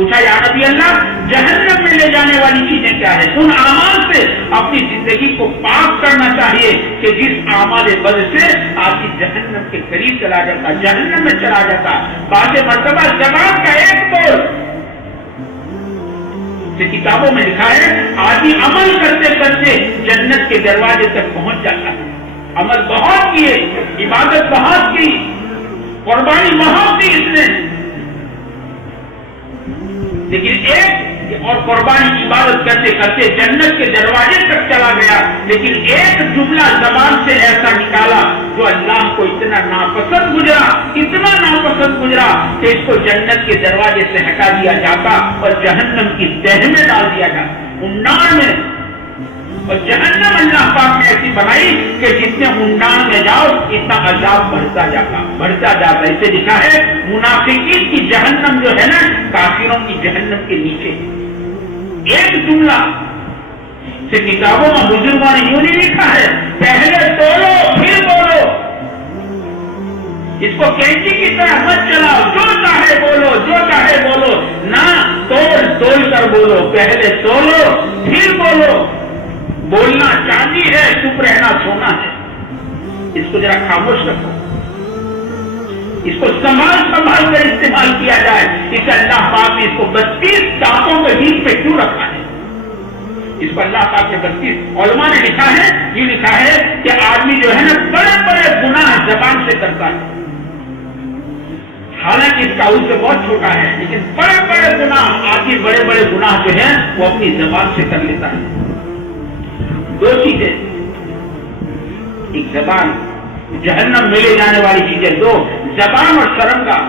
پوچھا یا نبی اللہ جہنم میں لے جانے والی چیزیں کیا ہے؟ ان اعمال سے اپنی زندگی کو پاک کرنا چاہیے کہ جس اعمال بد سے آدمی جہنم کے قریب چلا جاتا، جہنم میں چلا جاتا۔ بعض مرتبہ زبان کا ایک بول سے کتابوں میں لکھا ہے آدمی عمل کرتے کرتے جنت کے دروازے تک پہنچ جاتا ہے۔ عمل بہت کیے، عبادت بہت کی، قربانی بہت کی اس نے، لیکن ایک اور قربانی عبادت کرتے کرتے جنت کے دروازے تک چلا گیا، لیکن ایک جملہ زبان سے ایسا نکالا جو اللہ کو اتنا ناپسند گزرا، اتنا ناپسند گزرا کہ اس کو جنت کے دروازے سے ہٹا دیا جاتا اور جہنم کی تہ میں ڈال دیا جاتا، انڈان میں۔ اور جہنم اللہ پاک نے ایسی بنائی کہ جتنے انڈان میں جاؤ اتنا عذاب بڑھتا جاتا۔ اسے لکھا ہے منافقین کی جہنم جو ہے نا کافروں کی جہنم کے نیچے۔ ایک جملہ سے کتابوں میں بزرگوں نے یوں نہیں لکھا ہے پہلے تولو پھر بولو، اس کو کینچی کی طرح مت چلاؤ، جو چاہے بولو جو چاہے بولو، نہ تول کر بولو، پہلے تولو پھر بولو۔ بولنا چاندی ہے، چپ رہنا سونا ہے۔ اس کو ذرا خاموش رکھو، اس کو سنبھال کر استعمال کیا جائے۔ اس اللہ پاک نے اس کو 32 دانتوں کے بیچ پہ کیوں رکھا ہے؟ اس کو اللہ پاک نے 32 علماء نے لکھا ہے، یہ لکھا ہے کہ آدمی جو ہے نا بڑے بڑے گناہ زبان سے کرتا ہے، حالانکہ اس کا عضو سے بہت چھوٹا ہے، لیکن بڑے بڑے گناہ آدمی بڑے بڑے گناہ جو ہیں وہ اپنی زبان سے کر لیتا ہے۔ دو چیزیں، ایک زبان جہنم میں لے جانے والی چیزیں، دو زبان اور شرمگاہ۔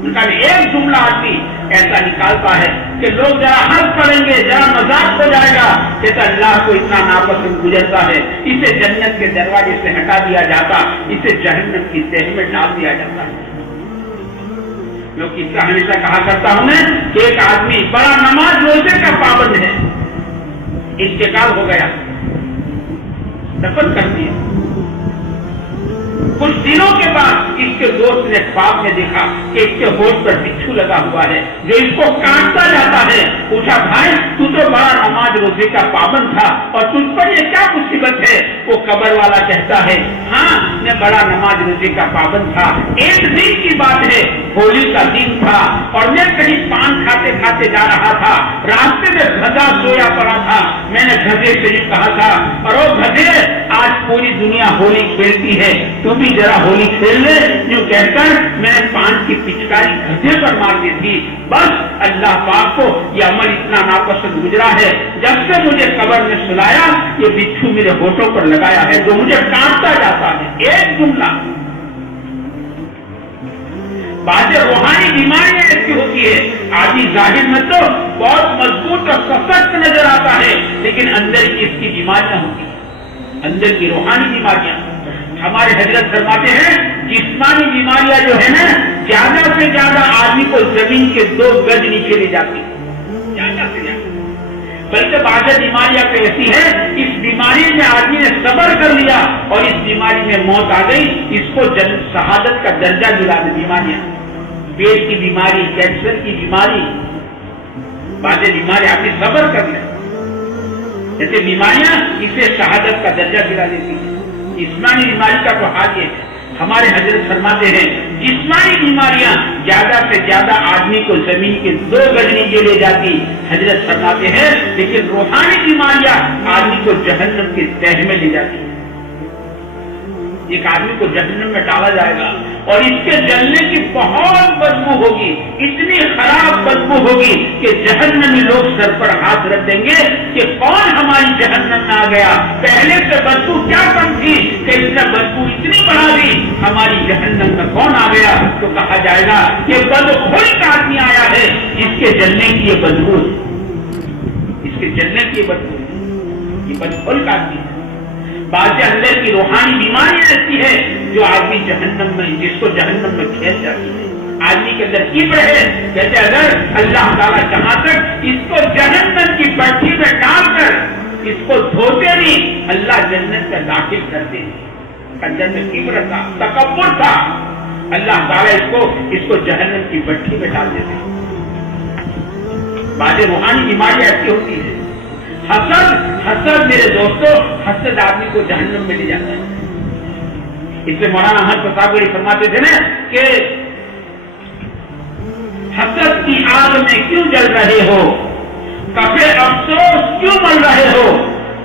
ان کا ایک جملہ آدمی ایسا نکالتا ہے کہ لوگ ذرا ہنس پڑیں گے، ذرا مذاق ہو جائے گا کہ اللہ کو اتنا ناپسند گزرتا ہے، اسے جنت کے دروازے سے ہٹا دیا جاتا، اسے جہنم کی تہ میں ڈال دیا جاتا ہے۔ لوگ اس کا ہمیشہ کہا کرتا ہوں میں کہ ایک آدمی بڑا نماز روزے کا پابند ہے، انتقال ہو گیا، دفن کر دیا۔ کچھ دنوں کے بعد اس کے دوست نے خواب میں دیکھا کہ اس کے ہونٹ پر بچھو لگا ہوا ہے جو اس کو کاٹتا جاتا ہے۔ پوچھا بھائی تو بڑا نماز روزے کا پابند تھا اور تجھ پر یہ کیا مصیبت ہے؟ وہ قبر والا کہتا ہے ہاں میں بڑا نماز روزے کا پابند تھا، ایک دن کی بات ہے، ہولی کا دن تھا اور میں کہیں پان کھاتے کھاتے جا رہا تھا، راستے میں گدھا سویا پڑا تھا، میں نے گدھے سے یہ کہا تھا اور وہ گدھے آج پوری دنیا ہولی کھیلتی ہے، تو بھی ذرا ہولی کھیل لے، جو کہہ کر میں نے پان کی پچکاری گدھے پر مار دی تھی۔ بس اللہ پاک کو یہ عمل اتنا ناپسند گزرا ہے، جب سے مجھے قبر میں سلایا یہ بچھو میرے ہونٹوں پر لگایا ہے جو مجھے کاٹتا جاتا ہے۔ ایک جملہ۔ بعض روحانی بیماریاں ایسی ہوتی ہے آدمی ظاہر میں تو بہت مضبوط اور سخت نظر آتا ہے، لیکن اندر کی اس کی بیماریاں ہوتی ہیں، اندر کی روحانی بیماریاں۔ ہمارے حضرت فرماتے ہیں جسمانی بیماریاں جو ہے نا زیادہ سے زیادہ آدمی کو زمین کے 2 گز نیچے لے جاتی، زیادہ سے زیادہ۔ بلکہ بعض بیماریاں تو ایسی ہے اس بیماری میں آدمی نے صبر کر لیا اور اس بیماری میں موت آ گئی، اس کو شہادت کا درجہ دلا دی۔ بیماریاں، پیٹ کی بیماری، کینسر کی بیماری، بعض بیماری آدمی صبر کر لے، ایسے بیماریاں اسے شہادت کا درجہ دلا دیتی ہیں۔ جسمانی بیماری کا تو حال یہ ہے، ہمارے حضرت فرماتے ہیں جسمانی بیماریاں زیادہ سے زیادہ آدمی کو زمین کے 2 گز نیچے لے جاتی، حضرت فرماتے ہیں، لیکن روحانی بیماریاں آدمی کو جہنم کے تہ میں لے جاتی۔ ایک آدمی کو جہنم میں ڈالا جائے گا اور اس کے جلنے کی بہت بدبو ہوگی، اتنی خراب بدبو ہوگی کہ جہنمی لوگ سر پر ہاتھ رکھ دیں گے کہ کون ہماری جہنم میں آ گیا، پہلے سے بدبو کیا کم تھی کہ اس نے بدبو اتنی بڑھا دی، ہماری جہنم میں کون آ گیا؟ تو کہا جائے گا کہ بدخوئی کا آدمی آیا ہے جس کے جلنے کی یہ بدبو، اس کے جلنے کی بدبو، یہ بدخوئی کا آدمی ہے۔ بعض اندر کی روحانی بیماری ایسی ہے جو آدمی جہنم میں، جس کو جہنم میں کھینچ جاتی ہے۔ آدمی کے اندر کبر ہے، جیسے اگر اللہ تعالیٰ جہاں تک اس کو جہنم کی بھٹی میں ڈال کر اس کو دھوتے نہیں، اللہ جنت میں داخل کرتے ہیں۔ اندر میں کبر تھا، تکبر تھا، اللہ تعالیٰ اس کو جہنم کی بھٹی میں ڈال دیتے ہیں۔ بعض روحانی بیماری ایسی ہوتی ہے. حسد میرے دوستوں، حسد آدمی کو جہنم میں لے جاتا ہے. اس سے مولانا احمد پرتاپ گڑھی فرماتے تھے نا کہ حسد کی آگ میں کیوں جل رہے ہو، کفے افسوس کیوں مل رہے ہو،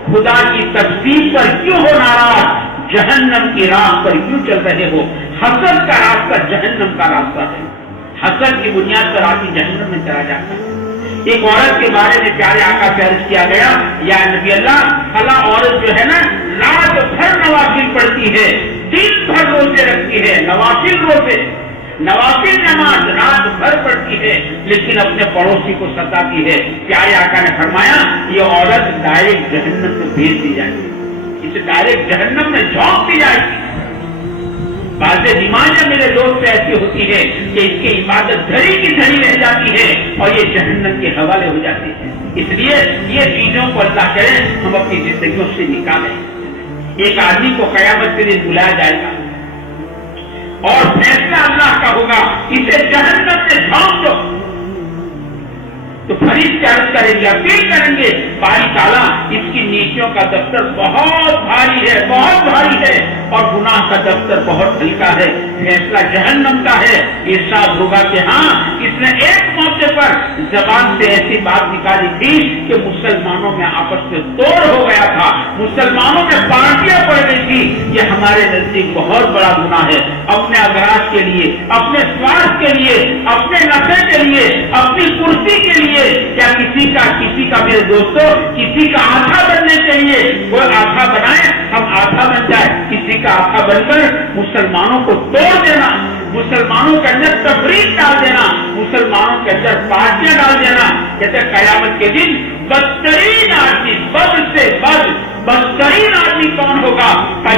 خدا کی تقسیم پر کیوں ہو ناراض، جہنم کی راہ پر کیوں چل رہے ہو. حسد کا راستہ جہنم کا راستہ ہے. حسد کی بنیاد پر آدمی جہنم میں چلا جاتا ہے. ایک عورت کے بارے میں پیارے آقا سے عرض کیا گیا، یا نبی اللہ، فلاں عورت جو ہے نا رات بھر نوافل پڑھتی ہے، دن بھر روزے رکھتی ہے، نوافل نماز رات بھر پڑھتی ہے، لیکن اپنے پڑوسی کو ستاتی ہے. پیارے آقا نے فرمایا یہ عورت ڈائریکٹ جہنم میں بھیج دی جائے گی، اسے ڈائریکٹ جہنم میں جھونک دی جائے گی. بعض بیماریاں میرے دوست سے ایسی ہوتی ہے کہ اس کی عبادت دھڑی کی دھڑی رہ جاتی ہے اور یہ جہنم کے حوالے ہو جاتی ہے. اس لیے یہ چیزوں کو اللہ کرے ہم اپنی زندگیوں سے نکالیں. ایک آدمی کو قیامت کے دن بلایا جائے گا اور فیصلہ اللہ کا ہوگا، اسے جہنم میں جھونک دو. تو فرشتے عرض کریں گے، اپیل کریں گے، باری تعالیٰ اس کی نیکیوں کا دفتر بہت بھاری ہے، بہت بھاری ہے، اور گناہ کا دفتر بہت ہلکا ہے، فیصلہ جہنم کا ہے. ارشاد ہوگا کہ ہاں اس نے ایک موقع پر زبان سے ایسی بات نکالی تھی کہ مسلمانوں میں آپس میں توڑ ہو گیا تھا، مسلمانوں میں پارٹیاں پڑ گئی تھی. یہ ہمارے نزدیک بہت بڑا گناہ ہے. اپنے اغراض کے لیے، اپنے سوارتھ کے لیے، اپنے نفع کے لیے، اپنی کرسی کے لیے، کیا کسی کا میرے دوستوں کسی کا آدھا بننے کے لیے کوئی آدھا بنائے، ہم آدھا بن جائے، کسی کا آدھا بن کر مسلمانوں کو توڑ دینا، مسلمانوں کے اندر تفریق ڈال دینا، مسلمانوں کے اندر پارٹیاں ڈال دینا. کہتے قیامت کے دن بدترین آدمی، بد سے بدترین آدمی کون ہوگا؟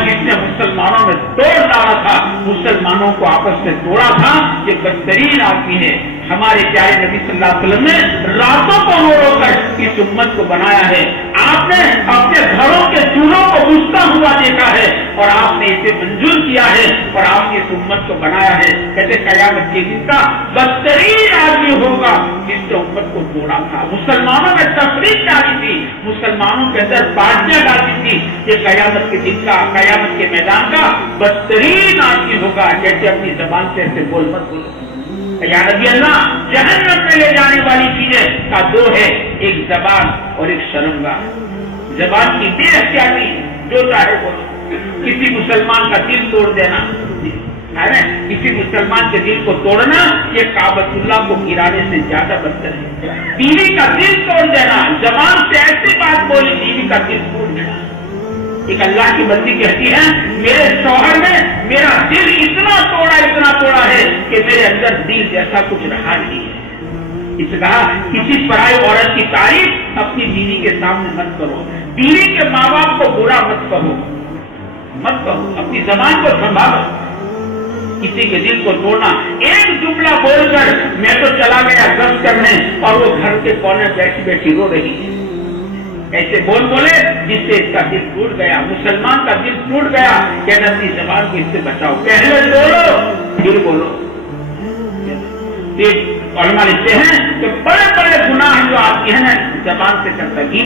جس نے مسلمانوں میں توڑ ڈالا تھا، مسلمانوں کو آپس میں توڑا تھا، یہ بدترین آدمی ہے. ہمارے پیارے نبی صلی اللہ علیہ وسلم نے راتوں کو رو کر اس امت کو بنایا ہے. آپ نے اپنے گھروں کے چولہوں کو بجھتا ہوا دیکھا ہے اور آپ نے اسے منظور کیا ہے اور آپ نے اس امت کو بنایا ہے. کہتے قیامت کے دن کا بدترین آدمی ہوگا جس نے امت کو توڑا تھا، مسلمانوں میں تفریق ڈالی تھی، مسلمانوں کے اندر پارٹیاں ڈالی تھی. یہ قیامت کے دن کا، قیامت کے میدان کا بدترین آدمی ہوگا. کہتے اپنی زبان سے ایسے بول مت بولو. یا نبی اللہ، جہنم میں لے جانے والی چیزیں کا دو ہے، ایک زبان اور ایک شرمگاہ. زبان کی بے احتیاطی، جو چاہے بولو. کسی مسلمان کا دل توڑ دینا، کسی مسلمان کے دل کو توڑنا یہ کعبۃ اللہ کو گرانے سے زیادہ بدتر ہے. بیوی کا دل توڑ دینا، زبان سے ایسی بات بولی بیوی کا دل توڑ دینا. ایک اللہ کی بندی کہتی ہے میرے شوہر نے میرا دل اتنا توڑا ہے کہ میرے اندر دل جیسا کچھ رہا نہیں ہے. اس نے کہا کسی پرائی عورت کی تعریف اپنی بیوی کے سامنے مت کرو، بیوی کے ماں باپ کو برا مت کہو، اپنی زبان کو سنبھالو. کسی کے دل کو توڑنا، ایک جملہ بول کر میں تو چلا گیا گشت کرنے اور وہ گھر کے کونے بیٹھی بیٹھی رو رہی ہے، ایسے بولے جس سے اس کا دل ٹوٹ گیا، مسلمان کا دل ٹوٹ گیا. کہ اپنی زبان کو اس سے بچاؤ، پہلے بولو پھر بولو. علماء لکھتے ہیں کہ بڑے بڑے گناہ جو آتی ہے نا زبان سے کرتا ہے.